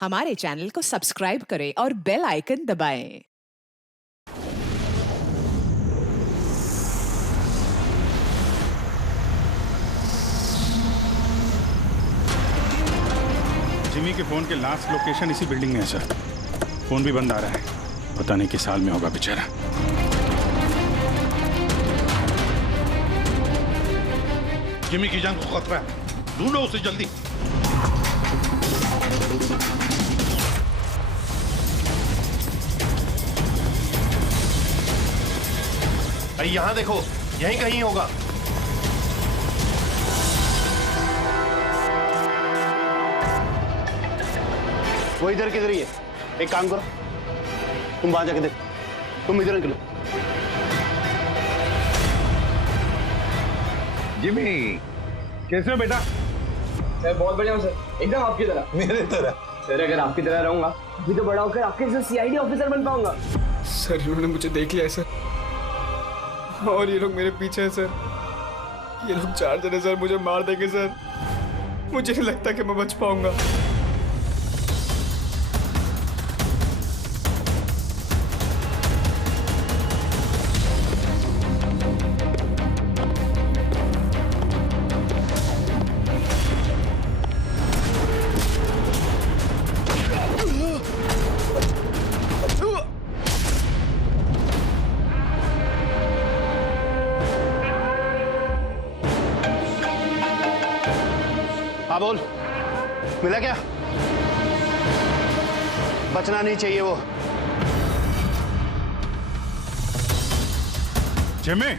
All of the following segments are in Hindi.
हमारे चैनल को सब्सक्राइब करें और बेल आइकन दबाएं। जिमी के फोन के लास्ट लोकेशन इसी बिल्डिंग में है सर। फोन भी बंद आ रहा है, पता नहीं किस साल में होगा बेचारा। जिमी की जान को खतरा है, ढूंढो उसे जल्दी। भाई यहां देखो, यहीं कहीं होगा। वो इधर किधर ही है। एक काम करो, तुम वहां जाके देखो, तुम इधर निकलो। जिमी कैसे हो बेटा? सर बहुत बढ़िया हूँ सर, एकदम आपकी तरह। मेरे तरह? सर अगर आपकी तरह रहूंगा अभी तो बड़ा होकर आपके जैसे सीआईडी ऑफिसर बन पाऊंगा। सर इन्होंने मुझे देख लिया है सर, और ये लोग मेरे पीछे हैं सर। ये लोग 4 जने सर मुझे मार देंगे सर। मुझे नहीं लगता कि मैं बच पाऊंगा। हाँ बोल, मिला क्या? बचना नहीं चाहिए वो। Jimmy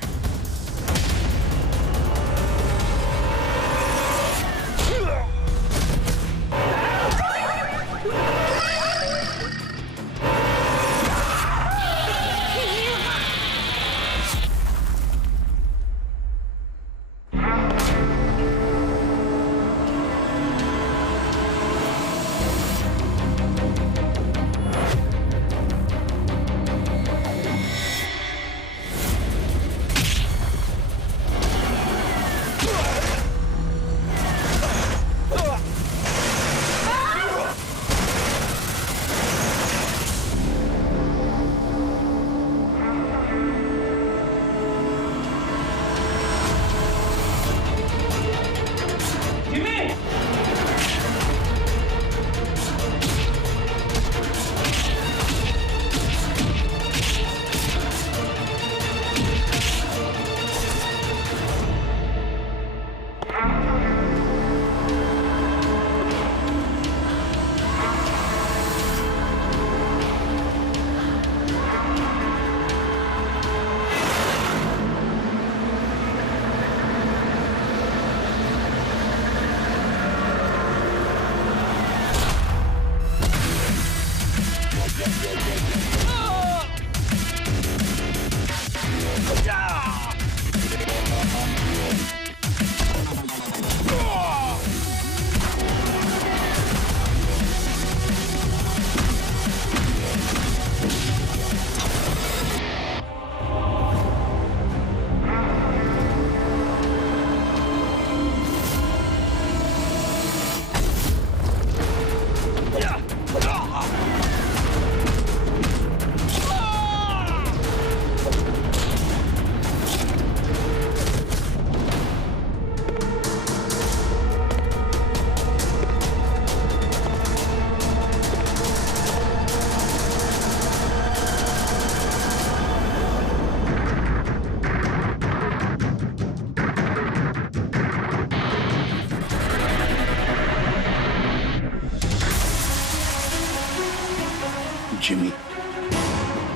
Jimmy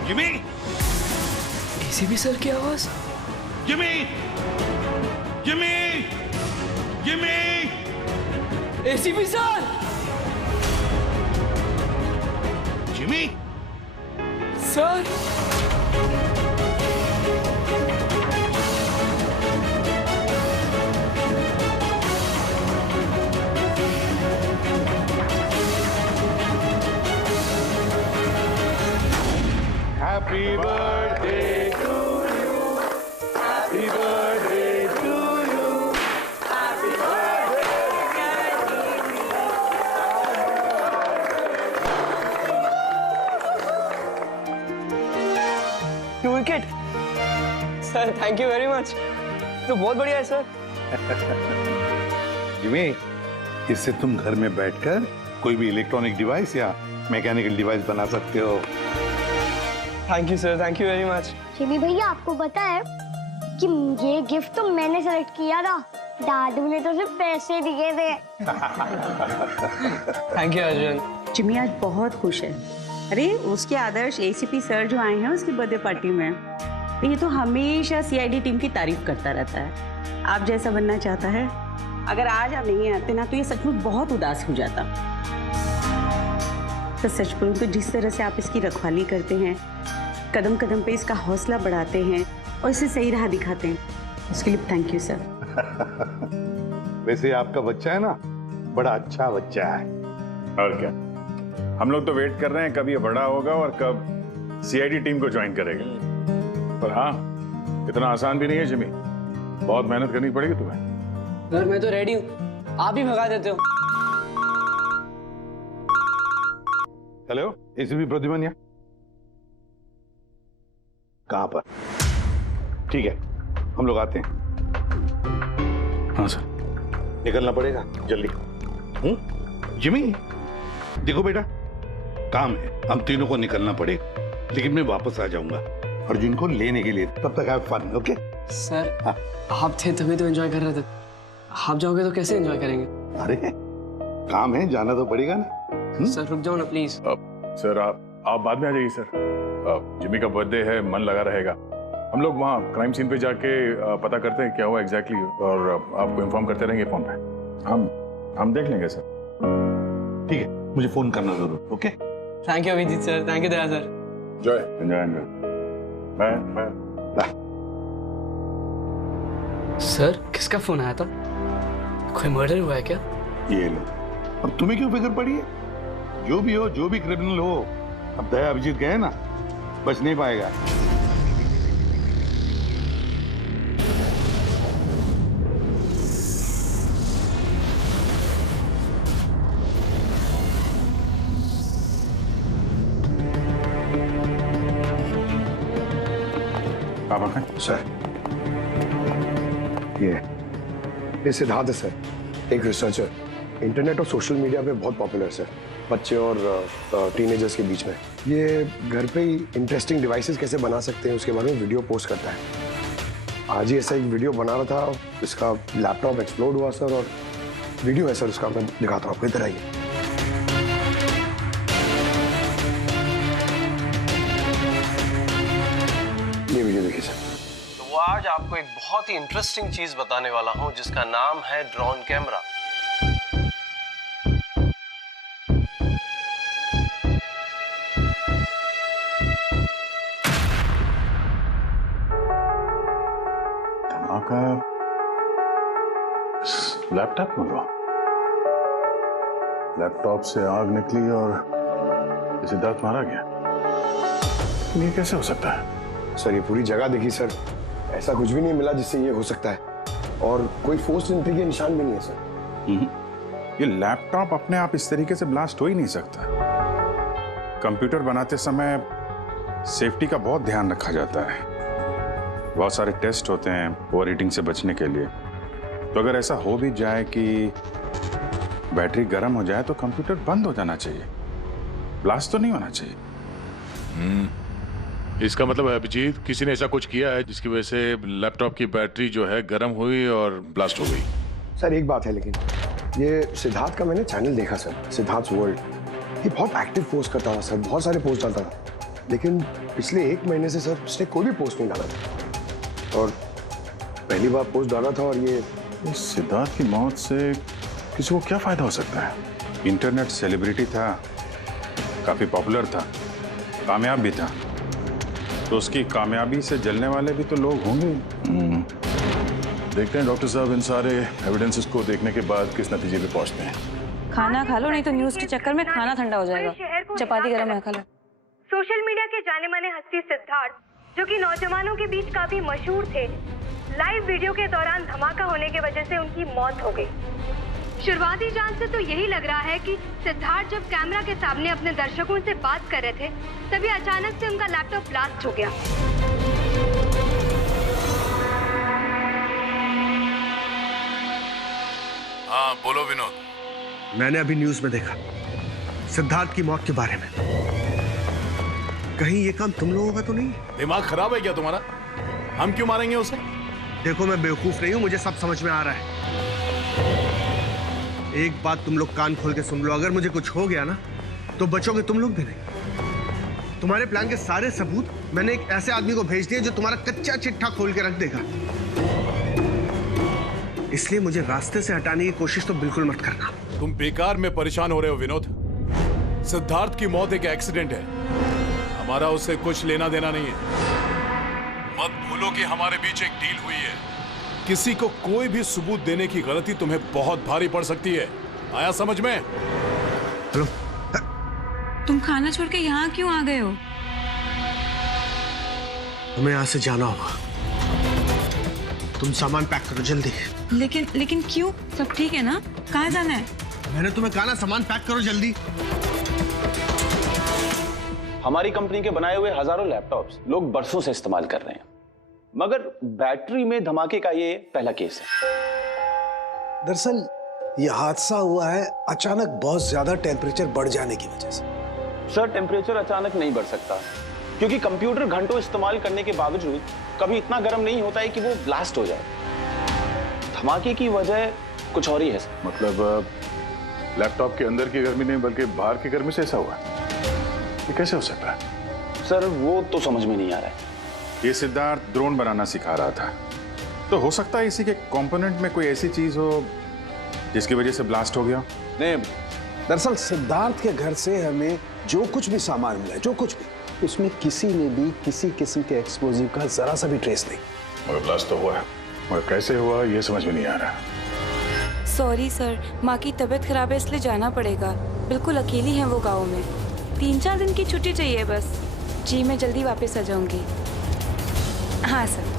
Jimmy ACP sir की आवाज। Jimmy Jimmy Jimmy ACP sir. Jimmy sir Happy birthday to you. Happy birthday to you. Happy birthday. Kit. Sir thank you very much, तो बहुत बढ़िया है सर। जिमी, इससे तुम घर में बैठकर कोई भी इलेक्ट्रॉनिक डिवाइस या मैकेनिकल डिवाइस बना सकते हो। Thank you sir, thank you very much. Jimmy भैया आपको पता है कि ये गिफ्ट तो मैंने सेलेक्ट किया था, दादू ने तो सिर्फ पैसे दिए थे। Thank you Arjun. जिमी आज बहुत खुश है। अरे उसके आदर्श एसीपी सर जो आए हैं उसकी बर्थडे पार्टी में, तो ये तो हमेशा सीआईडी टीम की तारीफ करता रहता है। आप जैसा बनना चाहता है। अगर आज आप नहीं आते ना तो ये सचमुच बहुत उदास हो जाता। तो सच बोलूं तो जिस तरह से आप इसकी रखवाली करते हैं, कदम कदम पे इसका हौसला बढ़ाते हैं और इसे सही राह दिखाते हैं, उसके लिए थैंक यू सर। वैसे आपका बच्चा है ना, बड़ा अच्छा बच्चा है। और क्या, हम लोग तो वेट कर रहे हैं कब ये बड़ा होगा और कब सीआईडी टीम को ज्वाइन करेगा। पर हाँ, इतना आसान भी नहीं है जिमी, बहुत मेहनत करनी पड़ेगी तुम्हें। सर मैं तो रेडी हूँ, आप ही भगा देते हो। हेलो, एसीपी प्रद्युमन कहाँ पर? ठीक है, हम लोग आते हैं। हाँ सर। निकलना पड़ेगा जल्दी। जिमी देखो बेटा, काम है, हम तीनों को निकलना पड़ेगा, लेकिन मैं वापस आ जाऊंगा अर्जुन को लेने के लिए। तब तक आप फन। ओके सर हाँ। आप थे तभी तो एंजॉय कर रहे थे, आप जाओगे तो कैसे एंजॉय करेंगे? अरे काम है, जाना तो पड़ेगा ना। सर रुक जाओ ना प्लीज। सर आप बाद में आ जाइए सर। जिमी का बर्थडे है, मन लगा रहेगा। हम लोग वहाँ क्राइम सीन पे जाके पता करते हैं क्या हुआ एग्जैक्टली, और आपको इन्फॉर्म करते रहेंगे फोन पे। हम देख लेंगे सर। ठीक है, मुझे फोन करना जरूर। Okay, thank you Abhijeet sir, thank you Daya sir. Enjoy. Bye. Sir किसका फोन आया था? कोई मर्डर हुआ है क्या? ये लो, अब तुम्हें क्यों फिक्र पड़ी है? जो भी हो, जो भी क्रिमिनल हो, अब दया अभिजीत गए ना, बच नहीं पाएगा। सर ये सिद्धार्थ है सर, एक रिसर्चर, इंटरनेट और सोशल मीडिया पे बहुत पॉपुलर सर, बच्चे और टीनेजर्स के बीच में। ये घर पे ही इंटरेस्टिंग डिवाइसेस कैसे बना सकते हैं उसके बारे में वीडियो पोस्ट करता है। आज ही ऐसा एक वीडियो बना रहा था, इसका लैपटॉप एक्सप्लोड हुआ सर, और वीडियो है सर उसका, मैं दिखाता हूँ आपको, इधर आइए। ये वीडियो देखिए सर। तो आज आपको एक बहुत ही इंटरेस्टिंग चीज बताने वाला हूं जिसका नाम है ड्रोन कैमरा। धमाका लैपटॉप में हुआ। लैपटॉप से आग निकली और सिद्धार्थ मारा गया। ये कैसे हो सकता है? सर ये पूरी जगह देखी सर, ऐसा कुछ भी नहीं मिला जिससे ये हो सकता है, और कोई फोर्स एंट्री के निशान भी नहीं है सर। ये लैपटॉप अपने आप इस तरीके से ब्लास्ट हो ही नहीं सकता। कंप्यूटर बनाते समय सेफ्टी का बहुत ध्यान रखा जाता है, बहुत सारे टेस्ट होते हैं ओवर हीटिंग से बचने के लिए। तो अगर ऐसा हो भी जाए कि बैटरी गर्म हो जाए तो कंप्यूटर बंद हो जाना चाहिए, ब्लास्ट तो नहीं होना चाहिए। इसका मतलब है अभिजीत, किसी ने ऐसा कुछ किया है जिसकी वजह से लैपटॉप की बैटरी जो है गर्म हुई और ब्लास्ट हो गई। सर एक बात है, लेकिन ये सिद्धार्थ का मैंने चैनल देखा सर, सिद्धार्थ वर्ल्ड, ये बहुत एक्टिव पोस्ट करता था सर, बहुत सारे पोस्ट डालता था, लेकिन पिछले 1 महीने से सर उसने कोई भी पोस्ट नहीं डाला था, और पहली बार पोस्ट डाला था। और ये सिद्धार्थ की मौत से किसी को क्या फायदा हो सकता है? इंटरनेट सेलिब्रिटी था, काफी पॉपुलर था, कामयाब भी था, तो उसकी कामयाबी से जलने वाले भी तो लोग होंगे। देखते हैं डॉक्टर साहब इन सारे एविडेंसेस को देखने के बाद किस नतीजे पे पहुंचते हैं। खाना खा लो, नहीं तो न्यूज के चक्कर में खाना ठंडा हो जाएगा। चपाती गरम है, खा लो। सोशल मीडिया के जाने माने हस्ती सिद्धार्थ, जो कि नौजवानों के बीच काफी मशहूर थे, लाइव वीडियो के दौरान धमाका होने की वजह से उनकी मौत हो गई। शुरुआती जांच से तो यही लग रहा है कि सिद्धार्थ जब कैमरा के सामने अपने दर्शकों से बात कर रहे थे, तभी अचानक से उनका लैपटॉप ब्लास्ट हो गया। हाँ बोलो विनोद। मैंने अभी न्यूज में देखा सिद्धार्थ की मौत के बारे में। कहीं ये काम तुम लोगों का तो नहीं है? दिमाग खराब है क्या तुम्हारा? हम क्यों मारेंगे उसे? देखो मैं बेवकूफ नहीं हूं, मुझे सब समझ में आ रहा है। एक बात तुम लोग कान खोल के सुन लो, अगर मुझे कुछ हो गया ना तो बचोगे तुम लोग भी नहीं। तुम्हारे प्लान के सारे सबूत मैंने एक ऐसे आदमी को भेज दिए जो तुम्हारा कच्चा चिट्ठा खोल के रख देगा। इसलिए मुझे रास्ते से हटाने की कोशिश तो बिल्कुल मत करना। तुम बेकार में परेशान हो रहे हो विनोद। सिद्धार्थ की मौत एक एक्सीडेंट है, हमारा उससे कुछ लेना देना नहीं है। मत भूलो कि हमारे बीच एक डील हुई है। किसी को कोई भी सबूत देने की गलती तुम्हें बहुत भारी पड़ सकती है। आया समझ में? हेलो, तुम खाना छोड़ के यहाँ क्यों आ गए हो? हमें यहाँ से जाना होगा। तुम सामान पैक करो जल्दी। लेकिन क्यों? सब ठीक है ना? कहाँ जाना है? मैंने तुम्हें कहा ना, सामान पैक करो जल्दी। हमारी कंपनी के बनाए हुए हजारों लैपटॉप्स लोग बरसों से इस्तेमाल कर रहे हैं, मगर बैटरी में धमाके का ये पहला केस है। दरअसल ये हादसा हुआ है अचानक बहुत ज्यादा टेम्परेचर बढ़ जाने की वजह से। सर, टेम्परेचर अचानक नहीं बढ़ सकता, क्योंकि कंप्यूटर घंटों इस्तेमाल करने के बावजूद कभी इतना गर्म नहीं होता है कि वो ब्लास्ट हो जाए। धमाके की वजह कुछ और ही है। मतलब लैपटॉप के अंदर की गर्मी नहीं बल्कि बाहर की गर्मी से ऐसा हुआ? ये कैसे हो सकता है? सर, वो तो समझ में नहीं आ रहा है। ये सिद्धार्थ ड्रोन बनाना सिखा रहा था, तो हो सकता है इसी के कंपोनेंट में कोई ऐसी चीज हो जिसकी वजह से ब्लास्ट हो गया। नहीं, दरअसल सिद्धार्थ के घर से हमें जो कुछ भी सामान मिला, जो कुछ भी, उसमें किसी ने भी किसी किस्म के एक्सप्लोजिव का जरा सा भी ट्रेस नहीं। मगर ब्लास्ट तो हुआ है, मगर कैसे हुआ ये समझ में नहीं आ रहा। सॉरी सर, माँ की तबीयत खराब है इसलिए जाना पड़ेगा। बिल्कुल अकेली हैं वो गाँव में। 3-4 दिन की छुट्टी चाहिए बस। जी मैं जल्दी वापस आ जाऊंगी। हाँ सर।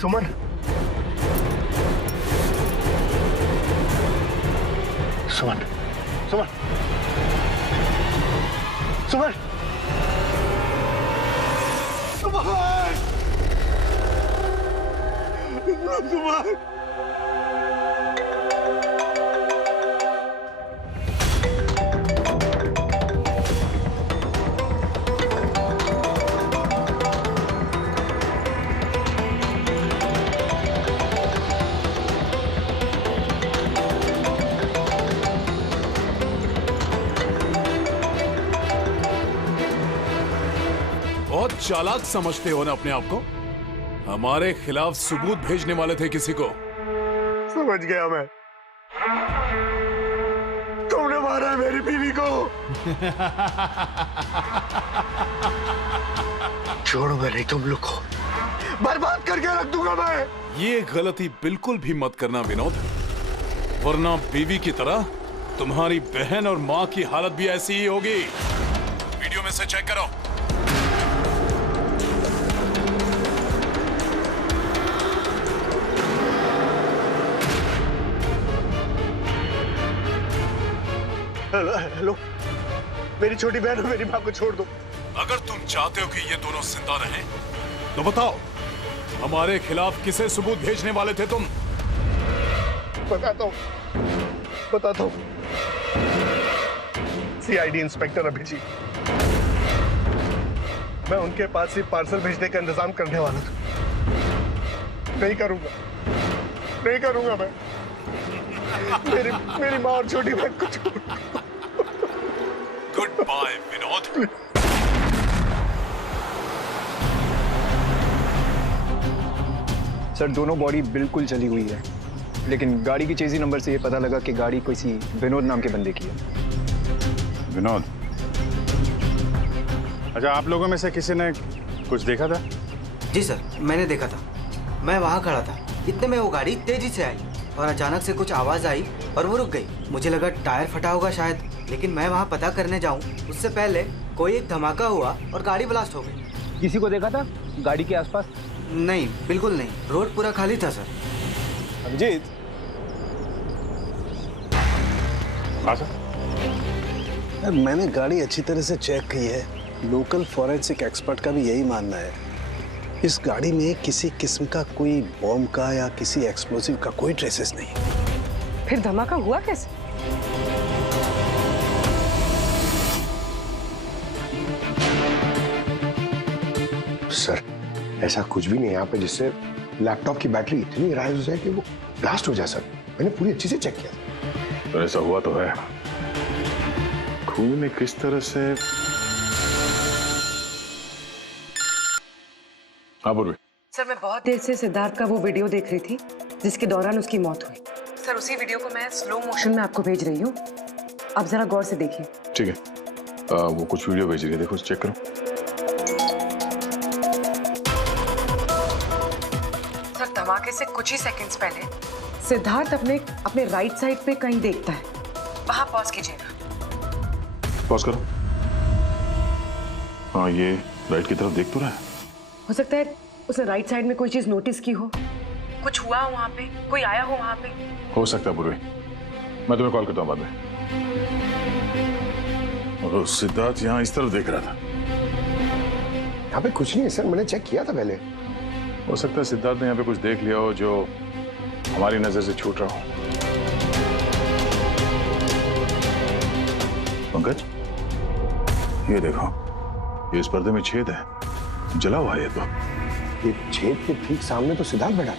सुमन, सुमन, सुमन, सुमन, सुमन, बहुत चालाक समझते हो ना अपने आप को। हमारे खिलाफ सबूत भेजने वाले थे किसी को। समझ गया मैं। तुमने मारा है मेरी बीवी को। छोड़ूंगा नहीं तुम लोग को, बर्बाद करके रख दूंगा मैं। ये गलती बिल्कुल भी मत करना विनोद, वरना बीवी की तरह तुम्हारी बहन और माँ की हालत भी ऐसी ही होगी। वीडियो में से चेक करो। हेलो, मेरी छोटी बहन और मेरी माँ को छोड़ दो। अगर तुम चाहते हो कि ये दोनों जिंदा रहें, तो बताओ हमारे खिलाफ किसे सबूत भेजने वाले थे तुम? बताता हूँ, बताता हूँ। CID inspector Abhijeet. मैं उनके पास ही पार्सल भेजने का इंतजाम करने वाला था। नहीं करूंगा, नहीं करूंगा मैं। मेरी माँ और छोटी बहन को छोड़। Good bye Vinod. सर, दोनों बॉडी बिल्कुल जली हुई है, लेकिन गाड़ी की चेजी नंबर से ये पता लगा कि गाड़ी किसी विनोद नाम के बंदे की है। विनोद? अच्छा, आप लोगों में से किसी ने कुछ देखा था? जी सर, मैंने देखा था। मैं वहाँ खड़ा था, इतने में वो गाड़ी तेजी से आई और अचानक से कुछ आवाज आई और वो रुक गई। मुझे लगा टायर फटा होगा शायद, लेकिन मैं वहाँ पता करने जाऊँ उससे पहले कोई एक धमाका हुआ और गाड़ी ब्लास्ट हो गई। किसी को देखा था गाड़ी के आसपास? नहीं, बिल्कुल नहीं। रोड पूरा खाली था सर। अभिजीत, हाँ सर। मैंने गाड़ी अच्छी तरह से चेक की है, लोकल फॉरेंसिक एक्सपर्ट का भी यही मानना है। इस गाड़ी में किसी किस्म का कोई बॉम्ब का या किसी एक्सप्लोसिव का कोई ट्रेसेस नहीं। फिर धमाका हुआ कैसे? सर ऐसा कुछ भी नहीं है यहाँ पे जिससे लैपटॉप की बैटरी इतनी राइज हो जाए कि वो ब्लास्ट हो जाए। सर मैंने पूरी अच्छी से चेक किया। तो ऐसा हुआ तो है। खून ने किस तरह से। हाँ पूर्वी। सर मैं बहुत देर से सिद्धार्थ का वो वीडियो देख रही थी जिसके दौरान उसकी मौत हुई। सर उसी वीडियो को मैं स्लो मोशन में आपको भेज रही हूँ, आप जरा गौर से देखिए। ठीक है, वो कुछ वीडियो भेज रही है, देखो चेक करो। सर धमाके से कुछ ही सेकंड्स पहले सिद्धार्थ अपने राइट साइड पे कहीं देखता है, वहां पॉज कीजिएगा। पॉज करो। हाँ ये राइट की तरफ देख तो रहा है। हो सकता है उसने राइट साइड में कोई चीज नोटिस की हो, कुछ हुआ हो वहां पे, कोई आया हो वहां पे। हो सकता है पूर्वी, मैं तुम्हें कॉल करता हूँ बाद में। और सिद्धार्थ यहाँ इस तरफ देख रहा था। यहाँ पे कुछ नहीं है सर, मैंने चेक किया था पहले। हो सकता है सिद्धार्थ ने यहाँ पे कुछ देख लिया हो जो हमारी नजर से छूट रहा हो। पंकज ये देखो, ये इस पर्दे में छेद है, जला हुआ है। तो ये छेद के ठीक सामने तो सिद्धार्थ बैठा था।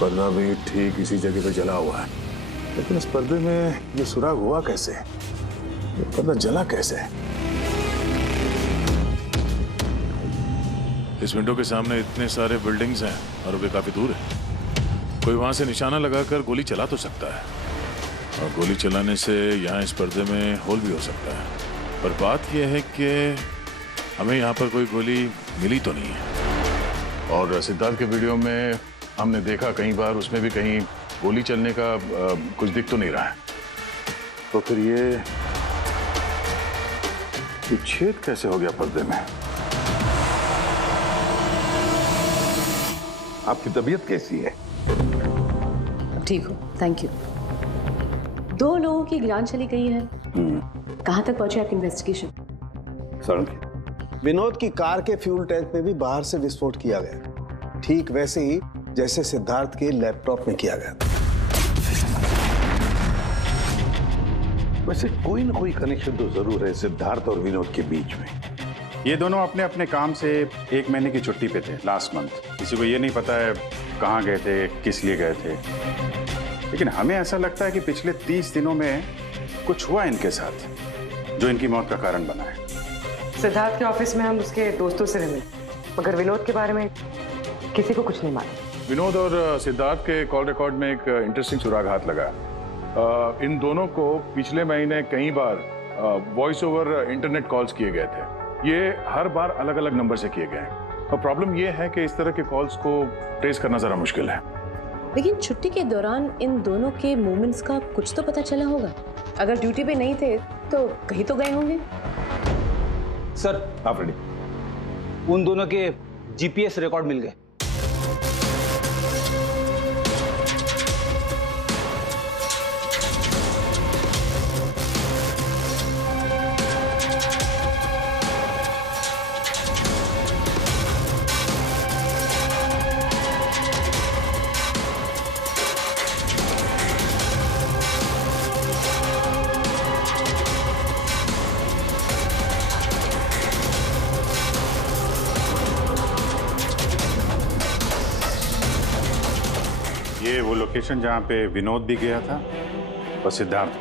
पर्दा भी ठीक इसी जगह पे जला हुआ है, लेकिन इस पर्दे में ये सुराग हुआ कैसे? ये पर्दा जला कैसे? इस विंडो के सामने इतने सारे बिल्डिंग्स हैं और वे काफी दूर है। कोई वहां से निशाना लगाकर गोली चला तो सकता है, और गोली चलाने से यहाँ इस पर्दे में होल भी हो सकता है। पर बात यह है कि हमें यहाँ पर कोई गोली मिली तो नहीं है। और सिद्धार्थ के वीडियो में हमने देखा कई बार, उसमें भी कहीं गोली चलने का कुछ दिख तो नहीं रहा है। तो फिर ये छेद कैसे हो गया पर्दे में? आपकी तबीयत कैसी है? ठीक हो, थैंक यू। 2 लोगों की जान चली गई है। कहाँ तक पहुंचे आपकी इन्वेस्टिगेशन? सर विनोद की कार के फ्यूल टैंक में भी बाहर से विस्फोट किया गया, ठीक वैसे ही जैसे सिद्धार्थ के लैपटॉप में किया गया। वैसे कोई ना कोई कनेक्शन तो जरूर है सिद्धार्थ और विनोद के बीच में। ये दोनों अपने अपने काम से 1 महीने की छुट्टी पे थे लास्ट मंथ। किसी को ये नहीं पता है कहाँ गए थे, किस लिए गए थे, लेकिन हमें ऐसा लगता है कि पिछले 30 दिनों में कुछ हुआ इनके साथ जो इनकी मौत का कारण बना है। सिद्धार्थ के ऑफिस में हम उसके दोस्तों से मिले, मगर विनोद के बारे में किसी को कुछ नहीं मालूम। विनोद और सिद्धार्थ के कॉल रिकॉर्ड में एक इंटरेस्टिंग सुराग हाथ लगा। इन दोनों को पिछले महीने कई बार वॉइस ओवर इंटरनेट कॉल्स किए गए थे। ये हर बार अलग अलग नंबर से किए गए, और प्रॉब्लम ये है कि इस तरह के कॉल्स को ट्रेस करना जरा मुश्किल है। लेकिन छुट्टी के दौरान इन दोनों के मूवमेंट्स का कुछ तो पता चला होगा। अगर ड्यूटी पे नहीं थे तो कहीं तो गए होंगे। सर आप रेडी? उन दोनों के जीपीएस रिकॉर्ड मिल गए। ये वो लोकेशन जहाँ पे विनोद भी गया था और सिद्धार्थ,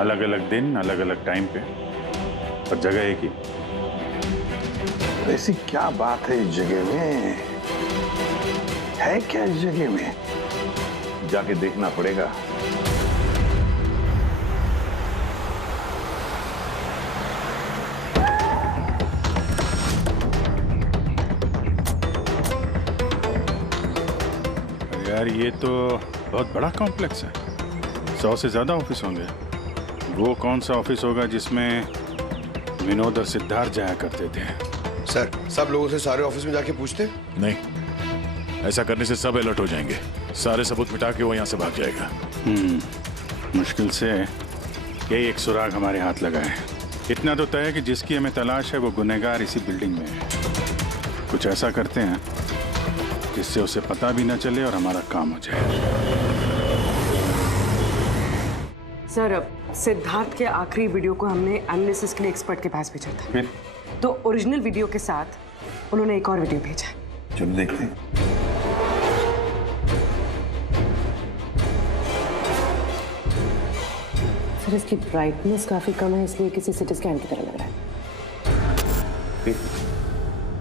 अलग अलग दिन अलग अलग टाइम पे, और जगह एक ही। ऐसी क्या बात है इस जगह में? है क्या इस जगह में? जाके देखना पड़ेगा। यार ये तो बहुत बड़ा कॉम्प्लेक्स है, 100 से ज्यादा ऑफिस होंगे। वो कौन सा ऑफिस होगा जिसमें विनोद और सिद्धार्थ जाया करते थे? सर सब लोगों से सारे ऑफिस में जाके पूछते? नहीं, ऐसा करने से सब अलर्ट हो जाएंगे। सारे सबूत मिटा के वो यहाँ से भाग जाएगा। मुश्किल से यही एक सुराग हमारे हाथ लगा है। इतना तो तय है कि जिसकी हमें तलाश है वो गुनहगार इसी बिल्डिंग में है। कुछ ऐसा करते हैं जिससे उसे पता भी न चले और हमारा काम हो जाए। सर, अब सिद्धार्थ के आखिरी वीडियो को हमने एनालिसिस के लिए एक्सपर्ट के पास भेजा था। फिर? तो ओरिजिनल वीडियो के साथ उन्होंने एक और वीडियो भेजा है। चलो देखते हैं। सर, इसकी ब्राइटनेस काफी कम है, इसलिए किसी सिटी स्कैन की तरह लग रहा है।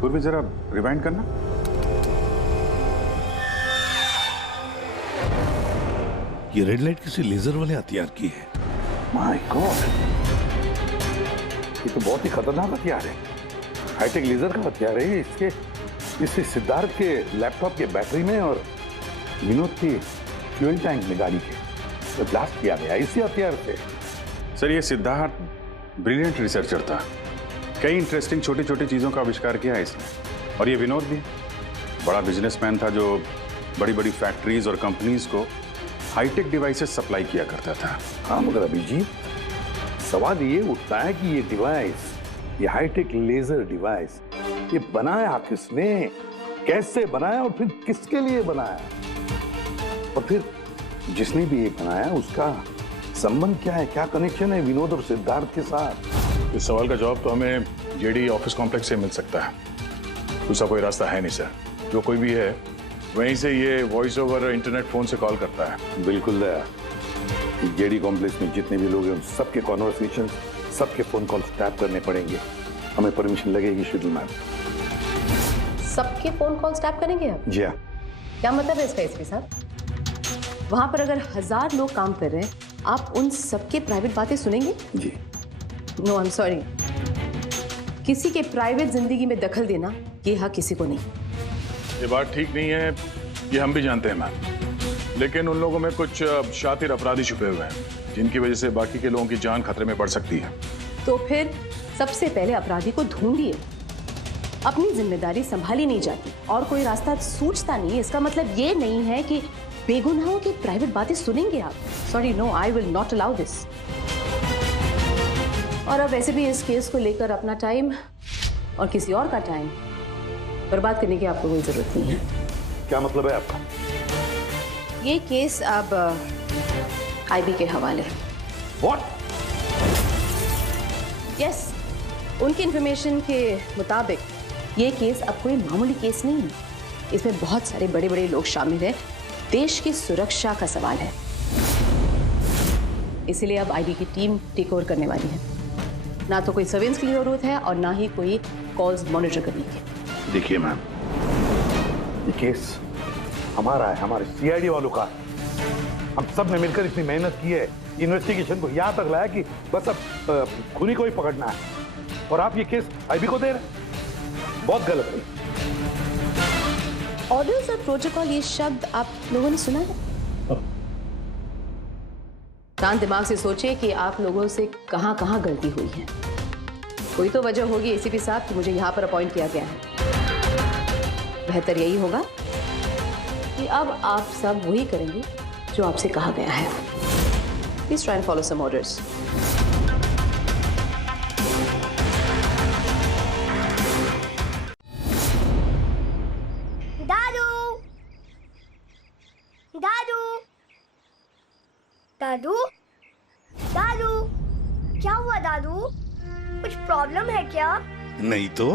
पूर्वी जरा रिवाइंड करना। ये रेड लाइट किसी लेजर वाले हथियार की है। माय गॉड, ये तो बहुत ही खतरनाक हथियार है। हाईटेक लेजर का हथियार है। इससे सिद्धार्थ के लैपटॉप के बैटरी में और विनोद के फ्यूल टैंक में गाड़ी के तो ब्लास्ट किया गया इसी हथियार से। सर, ये सिद्धार्थ ब्रिलियंट रिसर्चर था। कई इंटरेस्टिंग छोटी छोटी चीजों का आविष्कार किया है इसने। और ये विनोद भी बड़ा बिजनेसमैन था जो बड़ी बड़ी फैक्ट्रीज और कंपनीज को हाईटेक डिवाइसेस सप्लाई किया करता था। हाँ, मगर अभिजीत, सवाल ये उठता है कि ये डिवाइस, ये हाईटेक लेजर डिवाइस, ये बनाया किसने, कैसे बनाया और फिर किसके लिए बनाया, और फिर जिसने भी ये बनाया उसका संबंध क्या है, क्या कनेक्शन है विनोद और सिद्धार्थ के साथ? इस सवाल का जवाब तो हमें जेडी ऑफिस कॉम्प्लेक्स से मिल सकता है। दूसरा कोई रास्ता है नहीं सर। जो कोई भी है वहीं से ये वॉइस ओवर इंटरनेट फोन से कॉल करता है। बिल्कुल दया। जेडी कॉम्प्लेक्स में जितने भी लोग हैं सबके कॉन्वर्सेशन, सबके फोन कॉल्स टैप करने पड़ेंगे। हमें परमिशन लगेगी शेड्यूल मैम। सबके फोन कॉल्स टैप करेंगे आप? जी हाँ। क्या मतलब है इसका एसपी साहब? वहां पर अगर 1000 लोग काम कर रहे हैं, आप उन सबके प्राइवेट बातें सुनेंगे? जी। No, I am sorry. किसी के प्राइवेट जिंदगी में दखल देना ये हक किसी को नहीं। ये बात ठीक नहीं है, ये हम भी जानते हैं मैम। लेकिन उन लोगों में कुछ शातिर अपराधी छुपे हुए हैं जिनकी वजह से बाकी के लोगों की जान खतरे में पड़ सकती है। तो फिर सबसे पहले अपराधी को ढूंढिए। अपनी जिम्मेदारी संभाली नहीं जाती और कोई रास्ता सूझता नहीं, इसका मतलब ये नहीं है कि बेगुनाहों की प्राइवेट बातें सुनेंगे आप। Sorry, no, I will not allow this. और अब वैसे भी इस केस को लेकर अपना टाइम और किसी और का टाइम बर्बाद करने की आपको कोई जरूरत नहीं है। क्या मतलब है आपका? ये केस अब आईबी के हवाले। What? यस, उनकी इंफॉर्मेशन के मुताबिक ये केस अब कोई मामूली केस नहीं है। इसमें बहुत सारे बड़े बड़े लोग शामिल हैं। देश की सुरक्षा का सवाल है, इसीलिए अब आईबी की टीम टेक ओवर करने वाली है। ना तो कोई सर्वेलेंस की जरूरत है और ना ही कोई कॉल्स मॉनिटर करने की। देखिए मैम, ये केस हमारा है, हमारे सीआईडी वालों का। हम सब ने मिलकर इतनी मेहनत की है, इन्वेस्टिगेशन को यहाँ तक लाया कि बस अब खूनी को ही पकड़ना है, और आप ये केस आईबी को दे रहे हैं। बहुत गलत है। ऑर्डर्स और प्रोटोकॉल, ये शब्द आप लोगों ने सुना है? शांत दिमाग से सोचिए कि आप लोगों से कहां कहां गलती हुई है। कोई तो वजह होगी एसीपी साहब कि मुझे यहां पर अपॉइंट किया गया है। बेहतर यही होगा कि अब आप सब वही करेंगे जो आपसे कहा गया है। Please try and follow some orders. दादू, दादू, दादू, दादू, क्या हुआ दादू? कुछ प्रॉब्लम है क्या? नहीं तो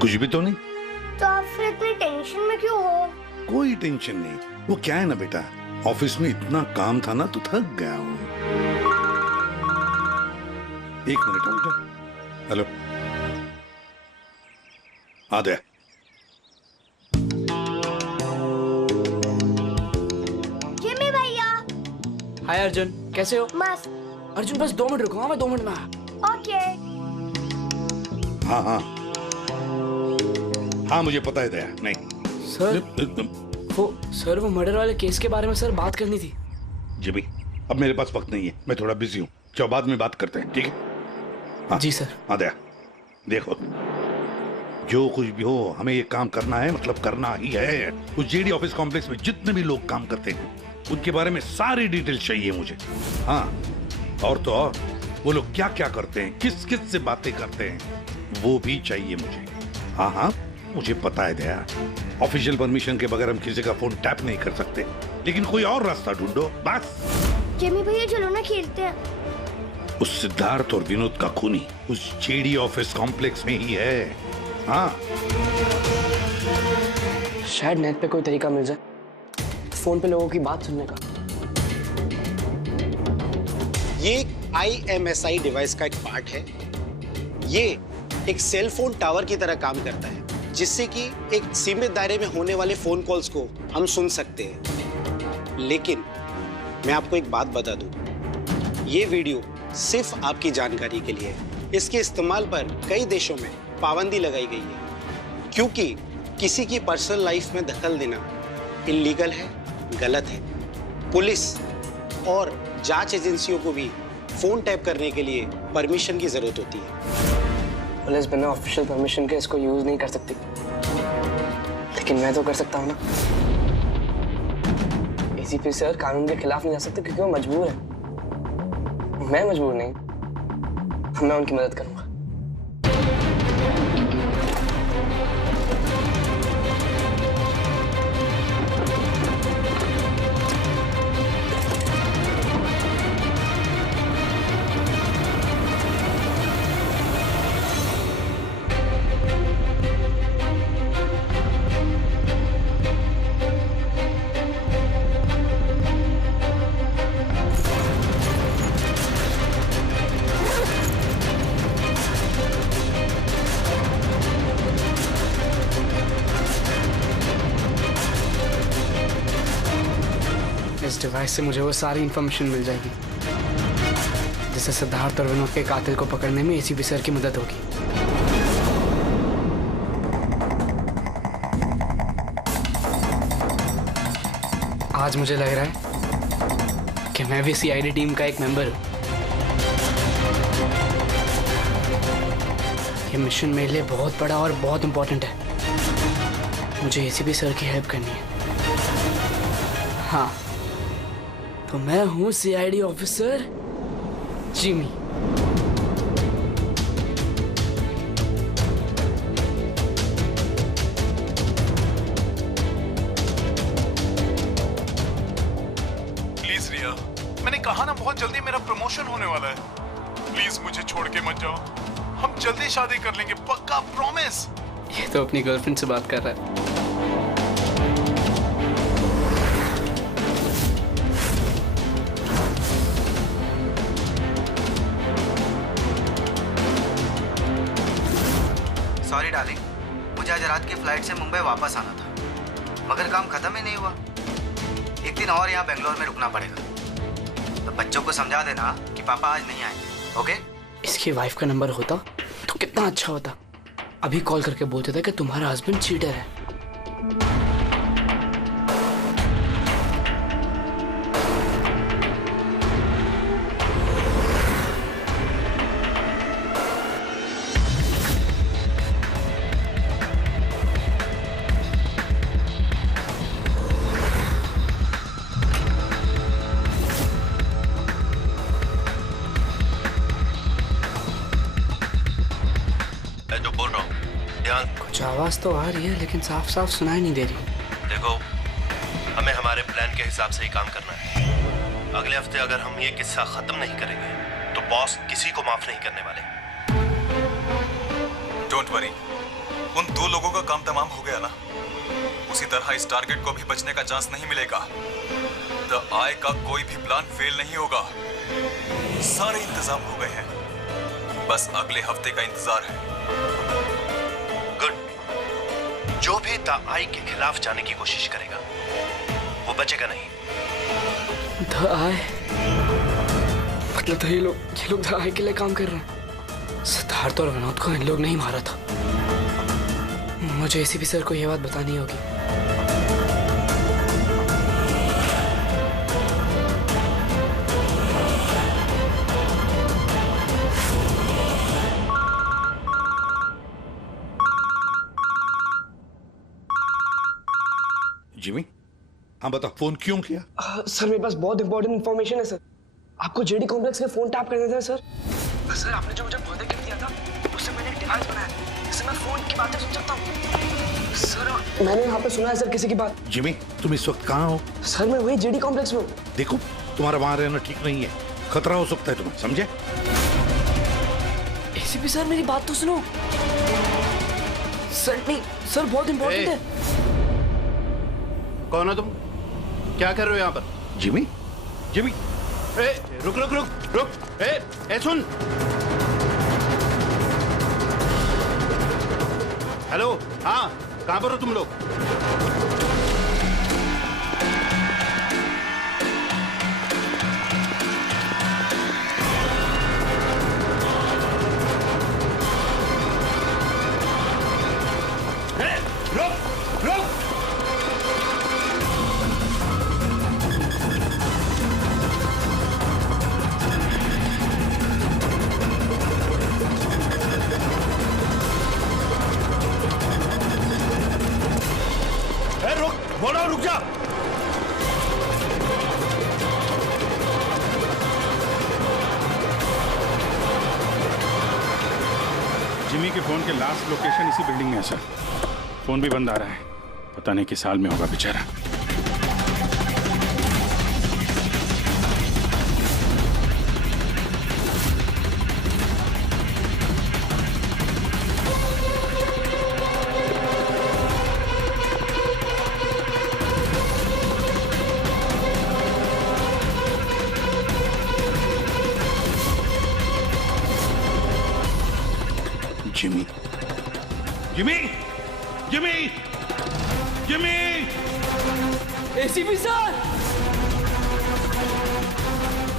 कुछ भी तो नहीं। तो आप फिर इतनी टेंशन में क्यों हो? कोई टेंशन नहीं। वो क्या है ना बेटा, ऑफिस में इतना काम था ना तो थक गया हूँ। एक मिनट बेटा। हेलो, आ गया। जिमी भैया। हाय अर्जुन, कैसे हो? मस्त। अर्जुन बस 2 मिनट रुको, मैं 2 मिनट में आया। ओके। हाँ हाँ हाँ, मुझे पता है दया। नहीं सर, वो मर्डर वाले केस के बारे में सर बात करनी थी। जी भाई, अब मेरे पास वक्त नहीं है, मैं थोड़ा बिजी हूँ। चलो बाद में बात करते हैं, ठीक है? हाँ, जी सर। हाँ दया, देखो जो कुछ भी हो हमें ये काम करना है, मतलब करना ही है। उस जेडी ऑफिस कॉम्प्लेक्स में जितने भी लोग काम करते हैं उनके बारे में सारी डिटेल चाहिए मुझे। हाँ, और तो और वो लोग क्या क्या करते हैं, किस किस से बातें करते हैं, वो भी चाहिए मुझे। हाँ हाँ, मुझे पता है दया, ऑफिशियल परमिशन के बगैर हम किसी का फोन टैप नहीं कर सकते, लेकिन कोई और रास्ता ढूंढो बस। जिमी भैया चलो ना खेलते हैं। उस सिद्धार्थ और विनोद का खूनी उस जेडी ऑफिस कॉम्प्लेक्स में ही है। हाँ, शायद नेट पे कोई तरीका मिल जाए फोन पे लोगों की बात सुनने का। ये IMSI डिवाइस का एक पार्ट है। ये एक सेल फोन टावर की तरह काम करता है, जिससे कि एक सीमित दायरे में होने वाले फोन कॉल्स को हम सुन सकते हैं। लेकिन मैं आपको एक बात बता दूं, ये वीडियो सिर्फ आपकी जानकारी के लिए है। इसके इस्तेमाल पर कई देशों में पाबंदी लगाई गई है, क्योंकि किसी की पर्सनल लाइफ में दखल देना इल्लीगल है, गलत है। पुलिस और जांच एजेंसियों को भी फोन टैप करने के लिए परमिशन की जरूरत होती है। पुलिस बिना ऑफिशियल परमिशन के इसको यूज नहीं कर सकती, लेकिन मैं तो कर सकता हूँ ना। ACP सर कानून के खिलाफ नहीं जा सकते क्योंकि वो मजबूर है। मैं मजबूर नहीं, मैं उनकी मदद करूंगा। इस डिवाइस से मुझे वो सारी इंफॉर्मेशन मिल जाएगी जिससे सिद्धार्थ और विनोद के कातिल को पकड़ने में ACP सर की मदद होगी। आज मुझे लग रहा है कि मैं भी CID टीम का एक मेंबर हूं। ये मिशन मेरे लिए बहुत बड़ा और बहुत इंपॉर्टेंट है। मुझे ACP सर की हेल्प करनी है। हाँ, तो मैं हूं CID ऑफिसर जिमी। प्लीज रिया, मैंने कहा ना बहुत जल्दी मेरा प्रमोशन होने वाला है। प्लीज मुझे छोड़ के मत जाओ, हम जल्दी शादी कर लेंगे, पक्का, प्रॉमिस। ये तो अपनी गर्लफ्रेंड से बात कर रहा है। सॉरी डार्लिंग, मुझे आज रात की फ्लाइट से मुंबई वापस आना था, मगर काम खत्म ही नहीं हुआ। एक दिन और यहाँ बेंगलोर में रुकना पड़ेगा। तो बच्चों को समझा देना कि पापा आज नहीं आएंगे, ओके? इसकी वाइफ का नंबर होता तो कितना अच्छा होता। अभी कॉल करके बोलते थे कि तुम्हारा हस्बैंड चीटर है। कुछ आवाज तो आ रही है लेकिन साफ साफ सुनाई नहीं दे रही। देखो, हमें हमारे प्लान के हिसाब से ही काम करना है। अगले हफ्ते अगर हम ये किस्सा खत्म नहीं करेंगे तो बॉस किसी को माफ नहीं करने वाले। डोंट वरी, उन दो लोगों का काम तमाम हो गया ना। उसी तरह इस टारगेट को भी बचने का चांस नहीं मिलेगा। द आई का कोई भी प्लान फेल नहीं होगा। सारे इंतजाम हो गए हैं, बस अगले हफ्ते का इंतजार है। जो भी द आई के खिलाफ जाने की कोशिश करेगा वो बचेगा नहीं। द आई मतलब तो ये लोग द आई के लिए काम कर रहे हैं। सिद्धार्थ और विनोद को इन लोग नहीं मारा था। मुझे ACP सर को यह बात बतानी होगी। जिमी, हाँ बता, फोन क्यों किया? सर मेरे पास बहुत इंपॉर्टेंट इंफॉर्मेशन है सर। आपको जेडी कॉम्प्लेक्स के फोन टैप कर देते हैं सर। सर आपने जो मुझे बर्थडे गिफ्ट दिया था उससे मैंने एक डिवाइस बनाया जिससे मैं फोन की बातें सुन सकता हूँ। सर मैंने यहाँ पे सुना है सर किसी की बात। जिमी तुम इस वक्त कहाँ हो? सर मैं वही जेडी कॉम्प्लेक्स में हूँ। देखो तुम्हारा वहां रहना ठीक नहीं है, खतरा हो सकता है तुम्हें, समझे? एसीपी सर मेरी बात तो सुनो। सर नहीं सर बहुत इंपॉर्टेंट है। कौन हो तुम? क्या कर रहे हो यहाँ पर? जिमी जिमी रुक रुक रुक रुक सुन। हेलो हाँ कहाँ पर हो तुम लोग? बोलो रुक जा। जिमी के फोन के लास्ट लोकेशन इसी बिल्डिंग में है सर। फोन भी बंद आ रहा है, पता नहीं किस हाल में होगा बेचारा। Jimmy Jimmy Jimmy Jimmy ACP sir.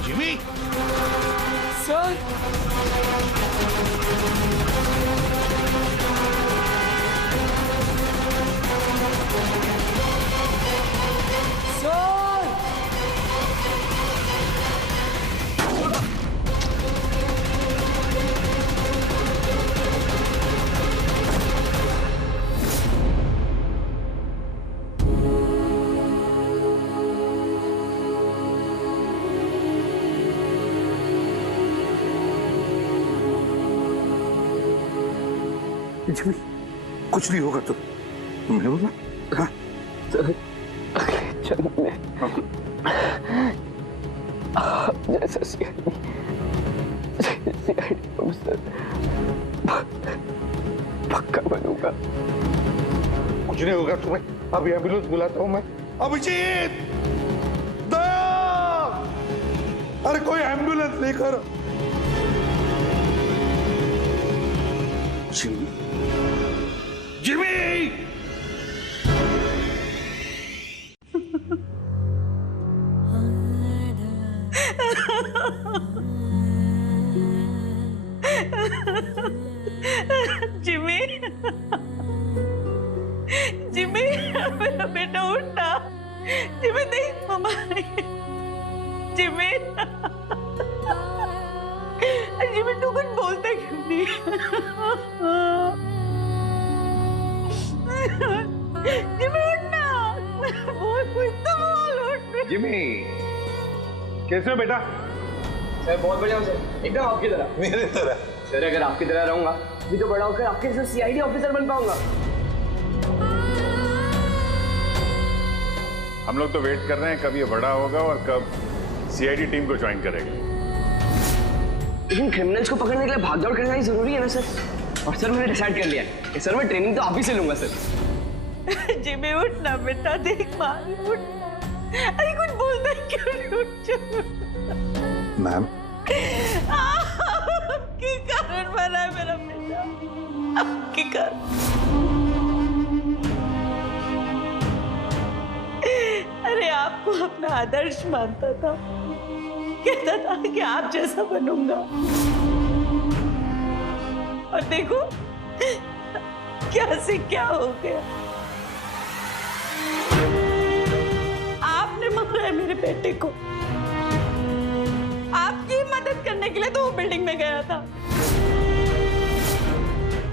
Jimmy sir Jimmy कुछ नहीं होगा तुम्हें बोला? हाँ? जन्म में जैसा सीआईडी ऑफिसर पक्का बनूंगा। कुछ नहीं होगा तुम्हें, अभी एम्बुलेंस बुलाता हूँ मैं। अभिजीत अरे कोई एम्बुलेंस लेकर। जिमी जिमी जिमी जिमी मेरा बेटा उठना। जिमी देख मम्मा जिमी जिमी तू कुछ बोलता क्यों नहीं? जिमी उठना, बोल कुछ तो बोल उठ। जिमी कैसे हो बेटा? सर बहुत बढ़िया हूँ सर, एकदम आपकी तरह। मेरे तरह? सर अगर आपकी तरह रहूंगा भी तो बड़ा होकर आपके जैसे सीआईडी ऑफिसर बन पाऊंगा। हम लोग तो वेट कर रहे हैं कब ये बड़ा होगा और कब सीआईडी टीम को ज्वाइन करेगा। लेकिन क्रिमिनल्स को पकड़ने के लिए भागदौड़ करना ही जरूरी है ना सर। और सर मैंने डिसाइड कर लिया कि सर मैं ट्रेनिंग तो आप ही से लूंगा सर। जिमी उठना बेटा, देख मार उठ। अरे कुछ बोलता क्यों नहीं? उठ मैम आपके कारण मरा है मेरा बेटा, आपके कारण। अरे आपको अपना आदर्श मानता था, कहता था कि आप जैसा बनूंगा, और देखो क्या से क्या हो गया। आपने मारा है मेरे बेटे को। आपकी मदद करने के लिए तो वो बिल्डिंग में गया था,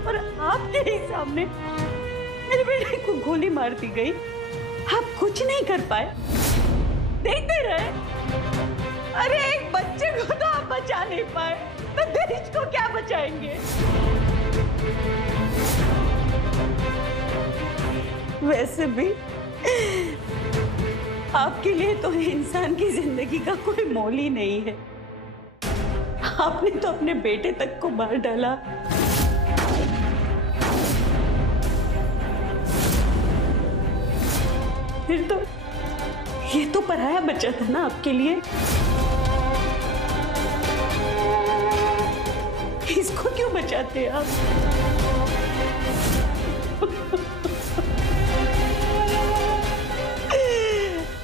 और आपके ही सामने मेरे बेटे को गोली मार दी गई। आप कुछ नहीं कर पाए, देखते रहे। अरे एक बच्चे को तो आप बचा नहीं पाए, तो देश को क्या बचाएंगे? वैसे भी आपके लिए तो इंसान की जिंदगी का कोई मोल ही नहीं है। आपने तो अपने बेटे तक को मार डाला। फिर तो ये तो पराया बच्चा था ना आपके लिए। इसको क्यों बचाते आप?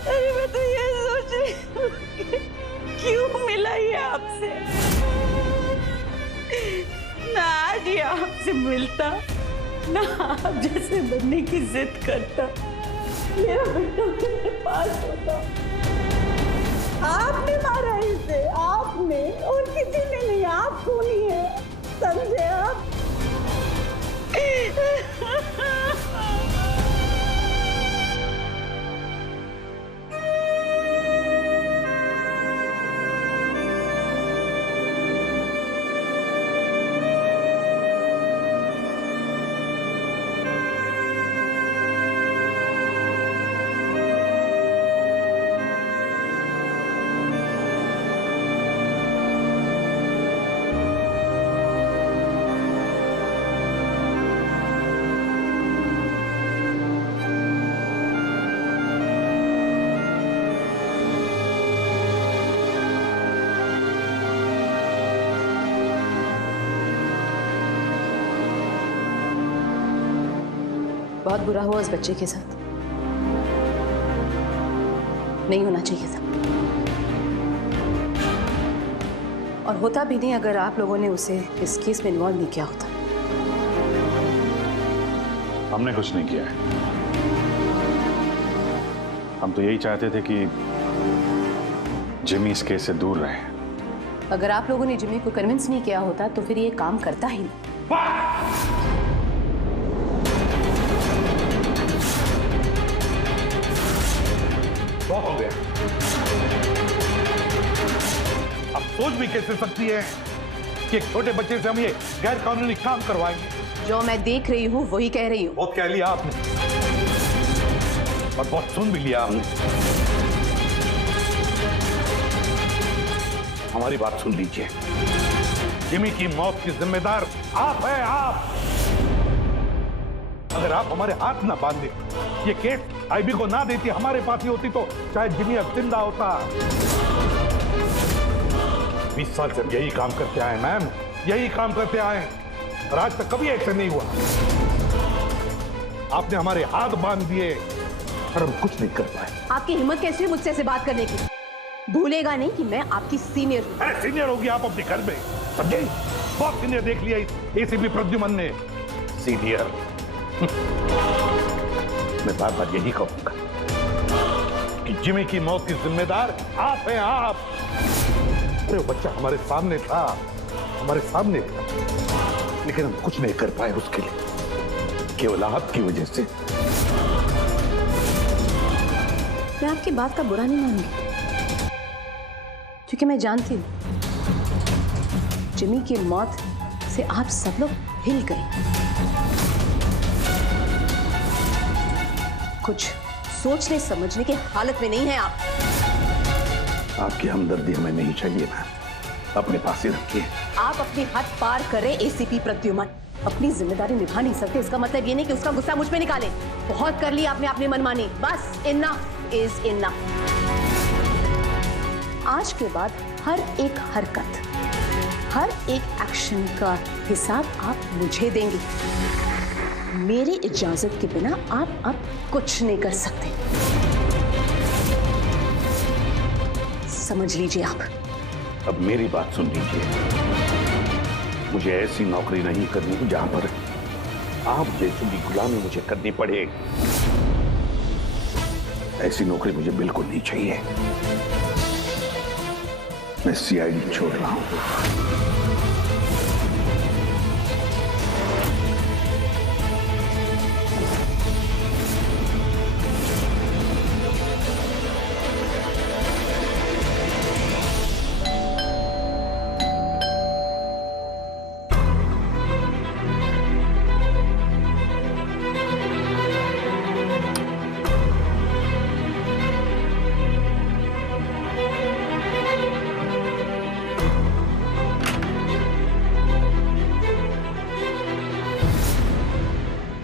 अरे मैं तो ये सोच रही हूँ कि क्यों मिला ये आपसे। ना आज ये आपसे मिलता, ना आप जैसे बनने की जिद करता, मेरा बेटा मेरे पास होता। आपने मारा इसे, आपने, और किसी ने नहीं। आप खूनी है, समझे आप? बहुत बुरा हुआ उस बच्चे के साथ, नहीं होना चाहिए था। और होता भी नहीं अगर आप लोगों ने उसे इस केस में इन्वॉल्व नहीं किया होता। हमने कुछ नहीं किया है। हम तो यही चाहते थे कि जिमी इस केस से दूर रहे। अगर आप लोगों ने जिमी को कन्विंस नहीं किया होता तो फिर ये काम करता ही नहीं। बहुत हो गया। अब सोच भी कैसे सकती है कि एक छोटे बच्चे से हम ये गैर कानूनी काम करवाएंगे? जो मैं देख रही हूँ वही कह रही हूँ। बहुत कह लिया आपने और बहुत सुन भी लिया आपने। हमारी बात सुन लीजिए। जिमी की मौत की जिम्मेदार आप है, आप। अगर आप हमारे हाथ ना बांधे, ये केस आईबी को ना देती, हमारे पास ही होती, तो शायद जिमी अब जिंदा होता। 20 साल से यही काम करते आए मैम, यही काम करते आए, और आज तक कभी ऐसा नहीं हुआ। आपने हमारे हाथ बांध दिए और हम कुछ नहीं कर पाए। आपकी हिम्मत कैसी है मुझसे ऐसे बात करने की? भूलेगा नहीं कि मैं आपकी सीनियर हूँ। अरे सीनियर होगी आप अपने घर में, समझे? बहुत सीनियर देख लिया एसीपी प्रद्युमन ने। सीनियर मैं बार बार यही कहूंगा कि जिमी की मौत की जिम्मेदार आप हैं, आप। अरे वो बच्चा हमारे सामने था, हमारे सामने था, लेकिन हम कुछ नहीं कर पाए उसके लिए, केवल आपकी वजह से। मैं आपकी बात का बुरा नहीं मानूंगी, क्योंकि मैं जानती हूँ जिमी की मौत से आप सब लोग हिल गए। कुछ सोचने समझने की हालत में नहीं है आप। आपकी हमदर्दी हमें नहीं चाहिए मैम, अपने पास ही रखिए। आप अपनी हद पार करें एसीपी प्रद्युमन। अपनी जिम्मेदारी निभा नहीं सकते, इसका मतलब ये नहीं कि उसका गुस्सा मुझ पे निकाले। बहुत कर लिया आपने अपनी मनमानी, बस इनफ इज इनफ। आज के बाद हर एक हरकत, हर एक एक्शन का हिसाब आप मुझे देंगे। मेरी इजाजत के बिना आप अब कुछ नहीं कर सकते, समझ लीजिए आप। अब मेरी बात सुन लीजिए। मुझे ऐसी नौकरी नहीं करनी जहां पर आप जैसी भी गुलामी मुझे करनी पड़े। ऐसी नौकरी मुझे बिल्कुल नहीं चाहिए। मैं सीआईडी छोड़ रहा हूं।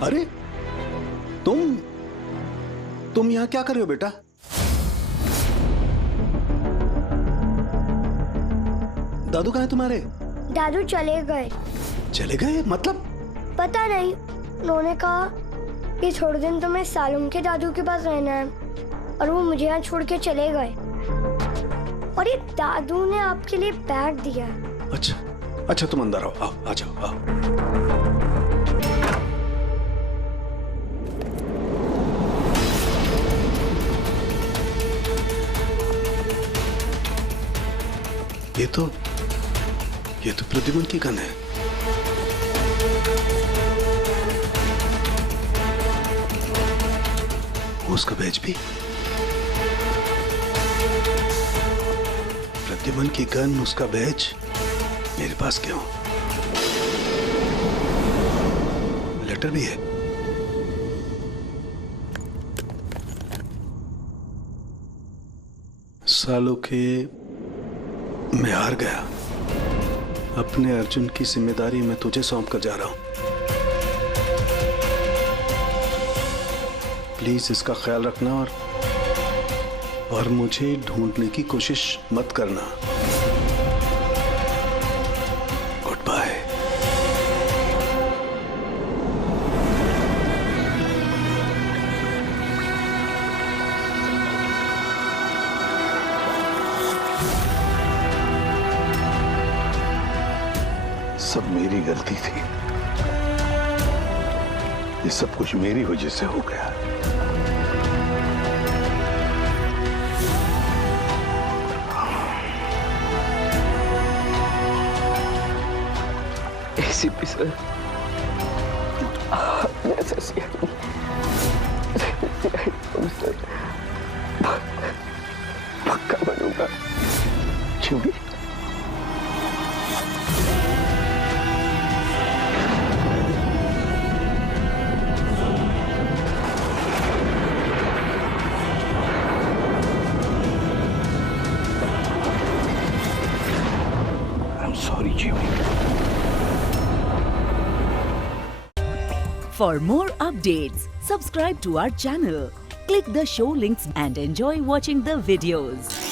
अरे तुम यहाँ क्या कर रहे हो बेटा? दादू कहाँ है तुम्हारे? दादू चले गए। चले गए मतलब? पता नहीं, उन्होंने कहा कि थोड़े दिन तुम्हें सालुम के दादू के पास रहना है और वो मुझे यहाँ छोड़ के चले गए। और ये दादू ने आपके लिए बैग दिया। अच्छा तुम अंदर आओ, आ जाओ आओ। ये तो प्रद्युमन की गन है। उसका बैज भी। प्रद्युमन की गन, उसका बैज मेरे पास क्यों? लेटर भी है। सालों के मैं हार गया। अपने अर्जुन की जिम्मेदारी मैं तुझे सौंप कर जा रहा हूं। प्लीज इसका ख्याल रखना और मुझे ढूंढने की कोशिश मत करना। Good bye. सब मेरी गलती थी। ये सब कुछ मेरी वजह से हो गया। एसीपी सर, पक्का बनूंगा। क्यों? Sorry, Jimmy. For more updates, subscribe to our channel, click the show links and enjoy watching the videos.